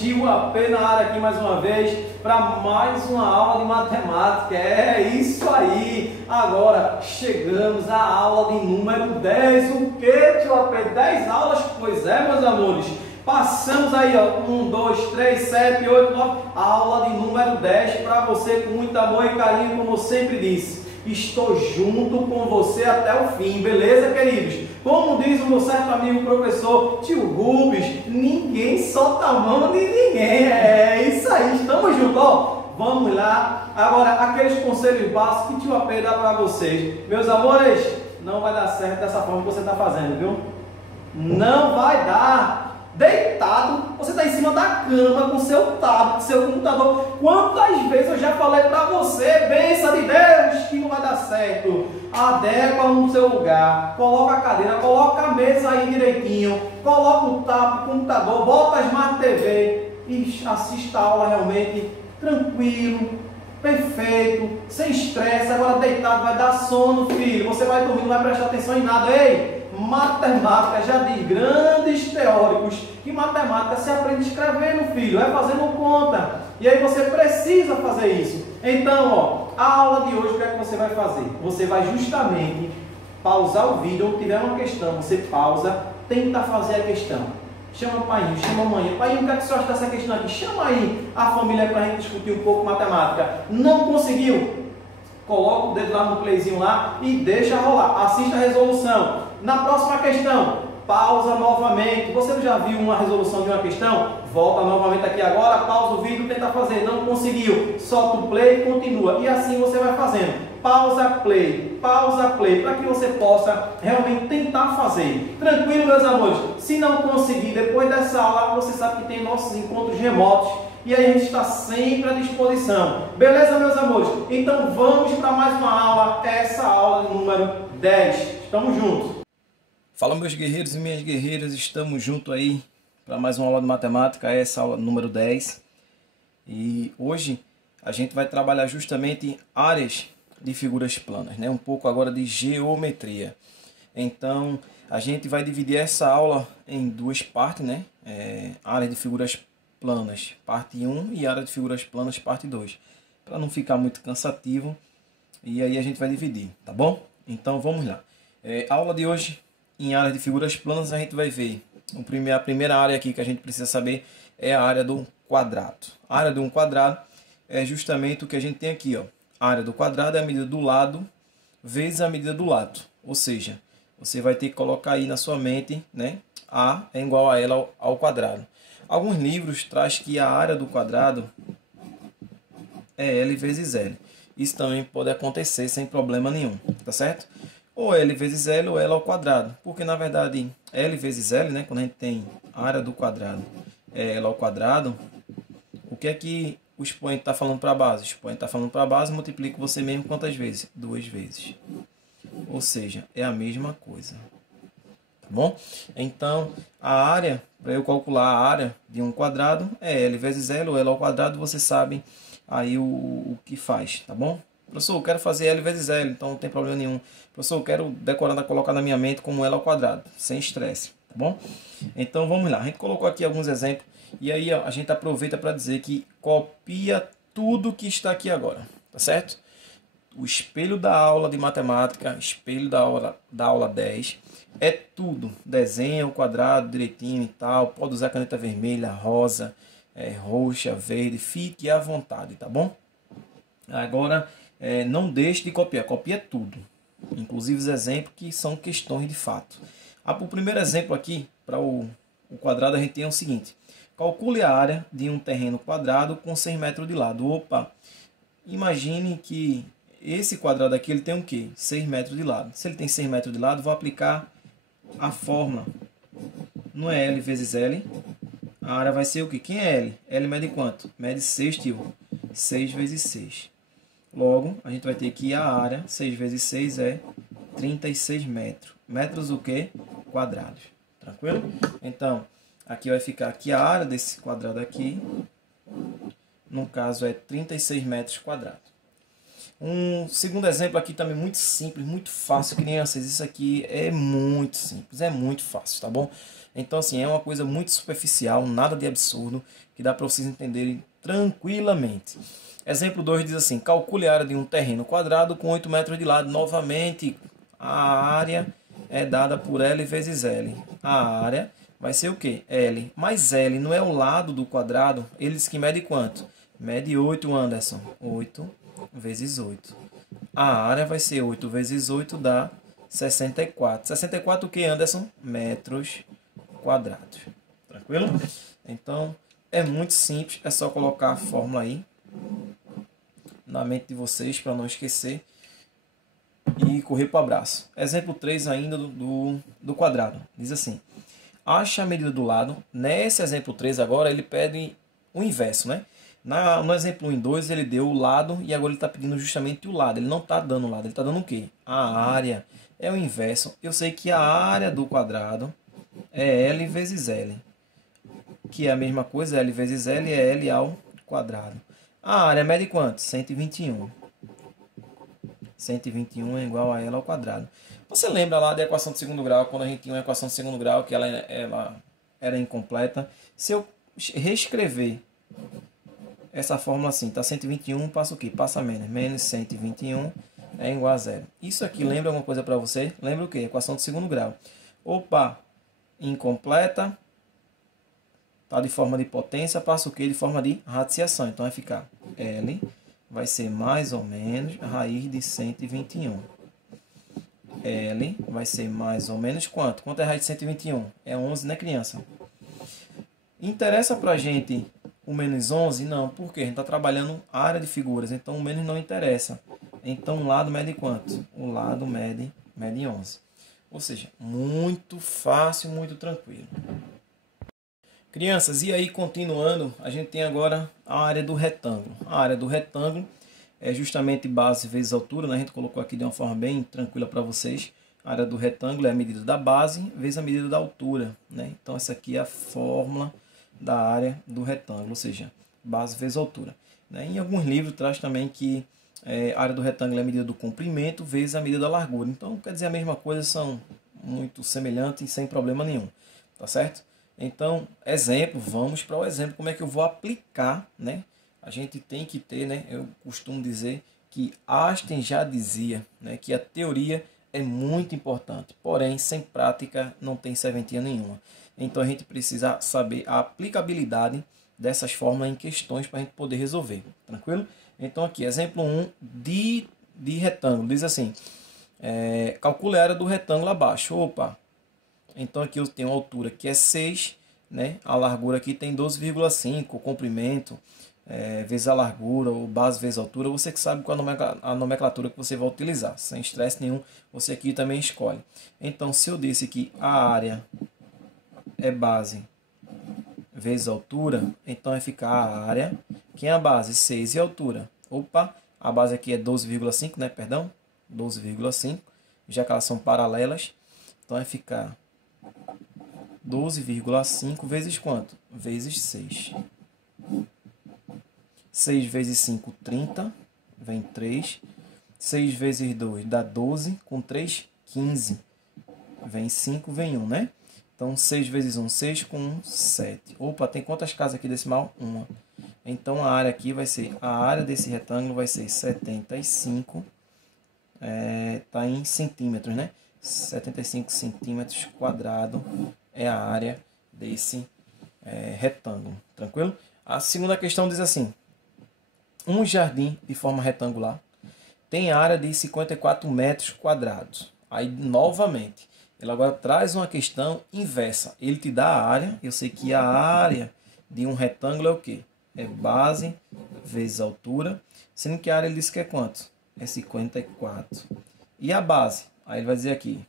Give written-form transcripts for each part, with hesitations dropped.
tio AP na área aqui mais uma vez para mais uma aula de matemática. É isso aí. Agora chegamos à aula de número 10. O que, tio AP? 10 aulas? Pois é, meus amores. Passamos aí, ó, 1, 2, 3, 7, 8, 9, aula de número 10 para você com muito amor e carinho, como eu sempre disse. Estou junto com você até o fim, beleza, queridos? Como diz o meu certo amigo professor Tio Rubens, ninguém solta a mão de ninguém. É isso aí, estamos juntos, ó. Vamos lá. Agora, aqueles conselhos básicos que Tio AP dá para vocês. Meus amores, não vai dar certo dessa forma que você está fazendo, viu? Não vai dar. Deitado, você está em cima da cama com seu tablet, seu computador. Quantas vezes eu já falei para você, bênção de Deus, que não vai dar certo. Adequa no seu lugar, coloca a cadeira, coloca a mesa aí direitinho, coloca o tablet, o computador, bota a Smart TV e assista a aula realmente tranquilo, perfeito, sem estresse. Agora deitado vai dar sono, filho. Você vai dormir, não vai prestar atenção em nada. Ei! Matemática, já diz grandes teóricos que matemática se aprende escrevendo, filho, é fazendo conta. E aí você precisa fazer isso. Então, ó, a aula de hoje, o que é que você vai fazer? Você vai justamente pausar o vídeo, ou tiver uma questão, você pausa, tenta fazer a questão. Chama o pai, chama a mãe. Pai, o que é que você acha dessa questão aqui? Chama aí a família para a gente discutir um pouco matemática. Não conseguiu? Coloca o dedo lá no playzinho lá e deixa rolar. Assista a resolução. Na próxima questão, pausa novamente. Você já viu uma resolução de uma questão? Volta novamente aqui agora, pausa o vídeo, tenta fazer. Não conseguiu? Solta o play e continua. E assim você vai fazendo. Pausa, play, para que você possa realmente tentar fazer. Tranquilo, meus amores? Se não conseguir, depois dessa aula, você sabe que tem nossos encontros remotos. E aí a gente está sempre à disposição. Beleza, meus amores? Então vamos para mais uma aula. Essa aula número 10. Estamos juntos. Fala, meus guerreiros e minhas guerreiras, estamos juntos aí para mais uma aula de matemática, essa aula número 10. E hoje a gente vai trabalhar justamente áreas de figuras planas, né? Um pouco agora de geometria. Então a gente vai dividir essa aula em duas partes, né? Área de figuras planas, parte 1, e área de figuras planas, parte 2. Para não ficar muito cansativo, e aí a gente vai dividir, tá bom? Então vamos lá. A aula de hoje, em área de figuras planas, a gente vai ver a primeira área aqui que a gente precisa saber é a área do quadrado. A área de um quadrado é justamente o que a gente tem aqui, ó. A área do quadrado é a medida do lado vezes a medida do lado. Ou seja, você vai ter que colocar aí na sua mente, né? A é igual a L ao quadrado. Alguns livros trazem que a área do quadrado é L vezes L. Isso também pode acontecer sem problema nenhum, tá certo? Ou L vezes L ou L ao quadrado. Porque, na verdade, L vezes L, né, quando a gente tem a área do quadrado é L ao quadrado, o que é que o expoente está falando para a base? O expoente está falando para a base, multiplica você mesmo quantas vezes? 2 vezes. Ou seja, é a mesma coisa. Tá bom? Então, a área, para eu calcular a área de um quadrado, é L vezes L ou L ao quadrado, você sabe aí o que faz, tá bom? Professor, eu quero fazer L vezes L, então não tem problema nenhum. Professor, eu quero decorar, colocar na minha mente como L ao quadrado, sem estresse, tá bom? Então vamos lá, a gente colocou aqui alguns exemplos, e aí ó, a gente aproveita para dizer que copia tudo que está aqui agora, tá certo? O espelho da aula de matemática, espelho da aula 10, é tudo. Desenha o quadrado direitinho e tal, pode usar caneta vermelha, rosa, roxa, verde, fique à vontade, tá bom? Agora, não deixe de copiar, copia tudo, inclusive os exemplos que são questões de fato. O primeiro exemplo aqui, para o quadrado, a gente tem o seguinte: calcule a área de um terreno quadrado com 100 metros de lado. Opa, imagine que esse quadrado aqui ele tem o quê? 6 metros de lado. Se ele tem 6 metros de lado, vou aplicar a fórmula. Não é L vezes L. A área vai ser o quê? Quem é L? L mede quanto? Mede 6, tio. 6 vezes 6. Logo, a gente vai ter que a área, 6 vezes 6 é 36 metros. Metros o quê? Quadrados. Tranquilo? Então, aqui vai ficar que a área desse quadrado aqui, no caso, é 36 metros quadrados. Um segundo exemplo aqui também muito simples, muito fácil, crianças. Isso aqui é muito simples, é muito fácil, tá bom? Então, assim, é uma coisa muito superficial, nada de absurdo, que dá para vocês entenderem tranquilamente. Exemplo 2 diz assim: calcule a área de um terreno quadrado com 8 metros de lado. Novamente, a área é dada por L vezes L. A área vai ser o quê? L. Mas L não é o lado do quadrado. Ele diz que mede quanto? Mede 8, Anderson. 8 vezes 8. A área vai ser 8 vezes 8 dá 64. 64 o que, Anderson? Metros quadrados. Tranquilo? Então, é muito simples. É só colocar a fórmula aí na mente de vocês para não esquecer e correr para o abraço. Exemplo 3 ainda do quadrado. Diz assim: acha a medida do lado. Nesse exemplo 3 agora ele pede o inverso, né? No exemplo 1 e 2 ele deu o lado e agora ele está pedindo justamente o lado. Ele não está dando o lado, ele está dando o quê? A área. É o inverso. Eu sei que a área do quadrado é L vezes L. Que é a mesma coisa, L vezes L é L ao quadrado. A área mede quanto? 121. 121 é igual a L ao quadrado. Você lembra lá da equação de segundo grau, quando a gente tinha uma equação de segundo grau que ela era incompleta? Se eu reescrever essa fórmula assim, tá 121, passa o quê? Passa menos. Menos 121 é igual a zero. Isso aqui lembra alguma coisa para você? Lembra o quê? Equação de segundo grau. Opa, incompleta. Tá de forma de potência, passa o quê? De forma de radiciação. Então vai ficar L vai ser mais ou menos a raiz de 121. L vai ser mais ou menos quanto? Quanto é a raiz de 121? É 11, né, criança? Interessa pra gente o menos 11? Não, porque a gente está trabalhando área de figuras, então o menos não interessa. Então o lado mede quanto? O lado mede 11. Ou seja, muito fácil, muito tranquilo. Crianças, e aí continuando, a gente tem agora a área do retângulo. A área do retângulo é justamente base vezes altura, né? A gente colocou aqui de uma forma bem tranquila para vocês. A área do retângulo é a medida da base vezes a medida da altura, né? Então essa aqui é a fórmula da área do retângulo, ou seja, base vezes altura. Né? Em alguns livros traz também que a área do retângulo é a medida do comprimento vezes a medida da largura. Então quer dizer a mesma coisa, são muito semelhantes e sem problema nenhum, tá certo? Então, exemplo, vamos para o exemplo, como é que eu vou aplicar, né? A gente tem que ter, né? Eu costumo dizer que Einstein já dizia, né, que a teoria é muito importante, porém, sem prática não tem serventia nenhuma. Então, a gente precisa saber a aplicabilidade dessas fórmulas em questões para a gente poder resolver, tranquilo? Então, aqui, exemplo 1 de retângulo, diz assim, calcule a área do retângulo abaixo. Opa! Então aqui eu tenho a altura que é 6, né? A largura aqui tem 12,5, o comprimento vezes a largura, ou base vezes a altura. Você que sabe qual a nomenclatura que você vai utilizar. Sem estresse nenhum, você aqui também escolhe. Então se eu disse que a área é base vezes a altura, então vai ficar a área, que é a base, 6 e a altura. Opa, a base aqui é 12,5, né? Perdão, 12,5, já que elas são paralelas. Então vai ficar 12,5 vezes quanto? Vezes 6. 6 vezes 5, 30. Vem 3. 6 vezes 2 dá 12. Com 3, 15. Vem 5, vem 1, né? Então 6 vezes 1, 6. Com 1, 7. Opa, tem quantas casas aqui decimal? 1. Então a área aqui vai ser, a área desse retângulo vai ser 75. Tá em centímetros, né? 75 centímetros quadrado é a área desse retângulo, tranquilo? A segunda questão diz assim: um jardim de forma retangular tem área de 54 metros quadrados. Aí, novamente, ele agora traz uma questão inversa. Ele te dá a área, eu sei que a área de um retângulo é o quê? É base vezes altura, sendo que a área ele diz que é quanto? É 54. E a base? Aí ele vai dizer aqui,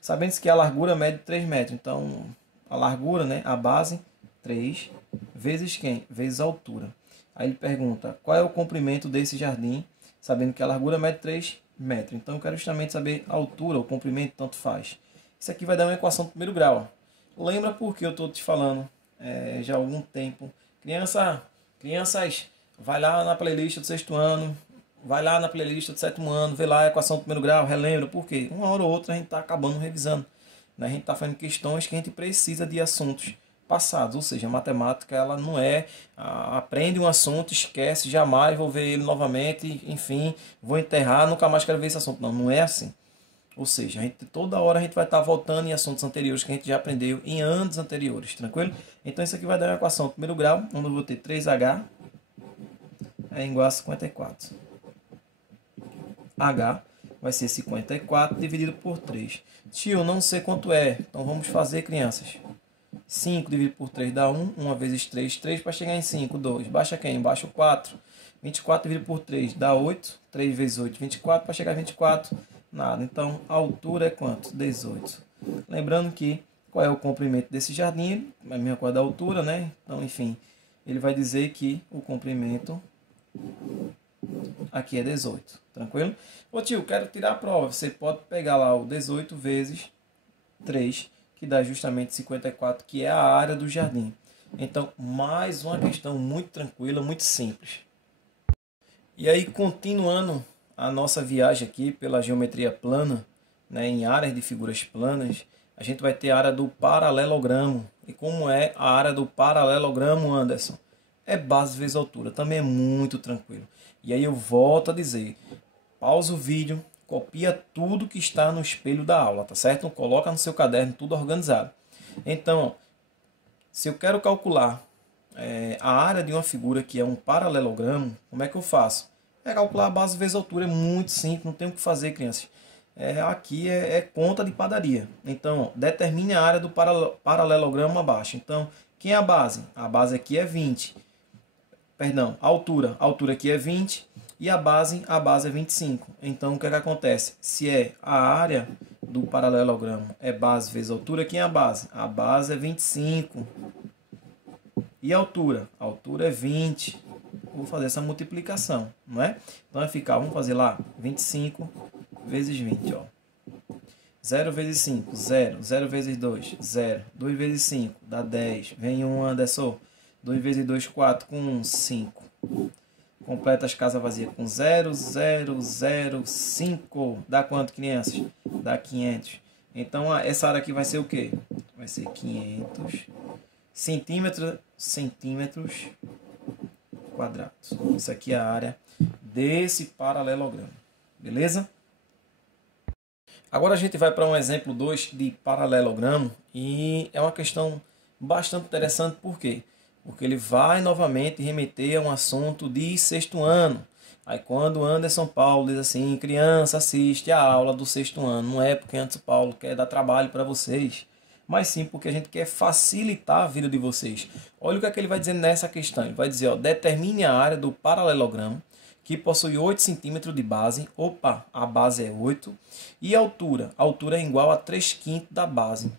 sabendo que a largura mede 3 metros, então a largura, né, a base, 3, vezes quem? Vezes a altura. Aí ele pergunta, qual é o comprimento desse jardim, sabendo que a largura mede 3 metros. Então eu quero justamente saber a altura, o comprimento, tanto faz. Isso aqui vai dar uma equação de primeiro grau. Lembra porque eu estou te falando já há algum tempo. Crianças, vai lá na playlist do 6º ano, vai lá na playlist do 7º ano, vê lá a equação do primeiro grau, relembra, por quê? Uma hora ou outra a gente está acabando revisando, né? A gente está fazendo questões que a gente precisa de assuntos passados, ou seja, a matemática ela não é aprende um assunto, esquece, jamais vou ver ele novamente, enfim, vou enterrar, nunca mais quero ver esse assunto. Não, não é assim. Ou seja, toda hora a gente vai estar voltando em assuntos anteriores que a gente já aprendeu em anos anteriores, tranquilo? Então isso aqui vai dar uma equação do primeiro grau, onde eu vou ter 3H é igual a 54. H vai ser 54 dividido por 3. Tio, não sei quanto é, então vamos fazer, crianças. 5 dividido por 3 dá 1, 1 vezes 3, 3 para chegar em 5, 2. Baixa quem? Baixa o 4. 24 dividido por 3 dá 8, 3 vezes 8, 24, para chegar a 24, nada. Então, a altura é quanto? 18. Lembrando que, qual é o comprimento desse jardim? É a mesma coisa da altura, né? Então, enfim, ele vai dizer que o comprimento aqui é 18, tranquilo? Ô tio, quero tirar a prova. Você pode pegar lá o 18 vezes 3, que dá justamente 54, que é a área do jardim. Então, mais uma questão muito tranquila, muito simples. E aí, continuando a nossa viagem aqui pela geometria plana, né, em áreas de figuras planas, a gente vai ter a área do paralelogramo. E como é a área do paralelogramo, Anderson? É base vezes altura, também é muito tranquilo. E aí eu volto a dizer, pausa o vídeo, copia tudo que está no espelho da aula, tá certo? Coloca no seu caderno tudo organizado. Então, se eu quero calcular a área de uma figura que é um paralelogramo, como é que eu faço? É calcular a base vezes a altura, é muito simples, não tem o que fazer, crianças. Aqui é conta de padaria. Então, determine a área do paralelogramo abaixo. Então, quem é a base? A base aqui é 20. Perdão, a altura aqui é 20 e a base é 25. Então, o que é que acontece? Se é a área do paralelogramo é base vezes altura, quem é a base? A base é 25. E a altura? A altura é 20. Vou fazer essa multiplicação, não é? Então vai ficar, vamos fazer lá, 25 vezes 20, ó. 0 vezes 5, 0. 0 vezes 2, 0. 2 vezes 5, dá 10. Vem 1, Anderson. 2 vezes 2, 4. Com 1, 5. Completa as casas vazias com 0, 0, 0, 5. Dá quanto, crianças? Dá 500. Então, essa área aqui vai ser o quê? Vai ser 500 centímetros quadrados. Isso aqui é a área desse paralelogramo. Beleza? Agora a gente vai para um exemplo 2 de paralelogramo e é uma questão bastante interessante. Por quê? Porque ele vai novamente remeter a um assunto de 6º ano. Aí quando o Anderson Paulo diz assim, criança, assiste a aula do 6º ano, não é porque Anderson Paulo quer dar trabalho para vocês, mas sim porque a gente quer facilitar a vida de vocês. Olha o que é que ele vai dizer nessa questão. Ele vai dizer, ó, determine a área do paralelogramo que possui 8 centímetros de base. Opa, a base é 8. E a altura? A altura é igual a 3/5 da base.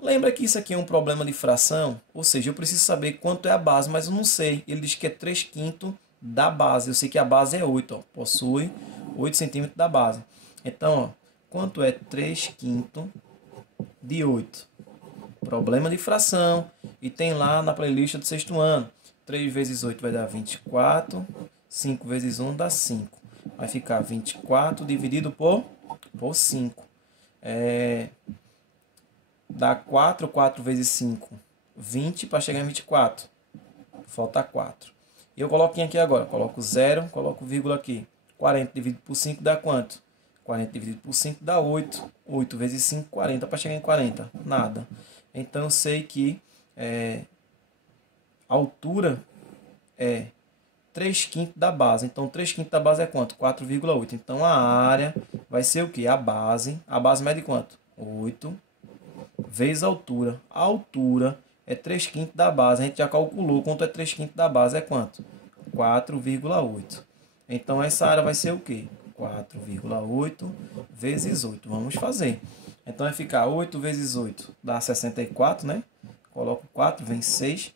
Lembra que isso aqui é um problema de fração? Ou seja, eu preciso saber quanto é a base, mas eu não sei. Ele diz que é 3/5 da base. Eu sei que a base é 8. Ó, possui 8 centímetros da base. Então, ó, quanto é 3/5 de 8? Problema de fração. E tem lá na playlist do 6º ano. 3 vezes 8 vai dar 24. 5 vezes 1 dá 5. Vai ficar 24 dividido por 5. Dá 4. 4 vezes 5. 20 para chegar em 24. Falta 4. E eu coloco aqui agora. Coloco 0, coloco vírgula aqui. 40 dividido por 5 dá quanto? 40 dividido por 5 dá 8. 8 vezes 5, 40. Para chegar em 40, nada. Então eu sei que a altura é 3/5 da base. Então 3/5 da base é quanto? 4,8. Então a área vai ser o que? A base mede quanto? 8 vezes a altura. A altura é 3/5 da base. A gente já calculou quanto é 3/5 da base. É quanto? 4,8. Então essa área vai ser o que? 4,8 vezes 8. Vamos fazer. Então vai ficar 8 vezes 8 dá 64, né? Coloco 4, vem 6.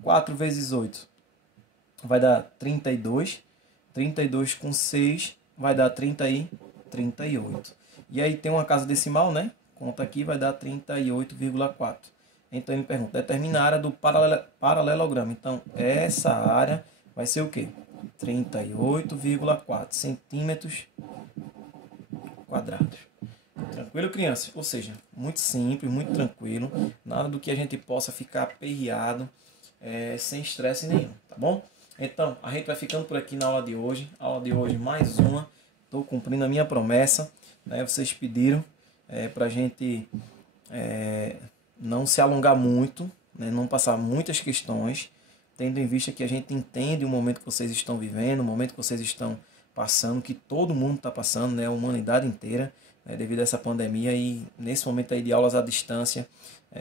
4 vezes 8 vai dar 32. 32 com 6 vai dar 38. E aí tem uma casa decimal, né? Conta aqui, vai dar 38,4. Então ele pergunta, determina a área do paralelogramo. Então essa área vai ser o quê? 38,4 centímetros quadrados. Tranquilo, crianças? Ou seja, muito simples, muito tranquilo. Nada do que a gente possa ficar aperreado, sem estresse nenhum, tá bom? Então, a gente vai ficando por aqui na aula de hoje. Aula de hoje mais uma. Estou cumprindo a minha promessa, né? Vocês pediram para a gente não se alongar muito, né? Não passar muitas questões, tendo em vista que a gente entende o momento que vocês estão vivendo, o momento que vocês estão passando, que todo mundo está passando, né? A humanidade inteira, né? Devido a essa pandemia, e nesse momento aí de aulas à distância,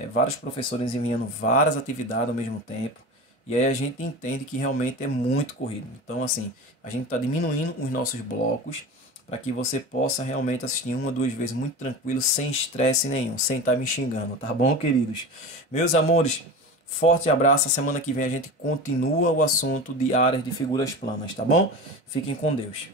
vários professores enviando várias atividades ao mesmo tempo, e aí a gente entende que realmente é muito corrido. Então, assim, a gente está diminuindo os nossos blocos para que você possa realmente assistir 1 ou 2 vezes muito tranquilo, sem estresse nenhum, sem estar me xingando, tá bom, queridos? Meus amores, forte abraço. A semana que vem a gente continua o assunto de áreas de figuras planas, tá bom? Fiquem com Deus.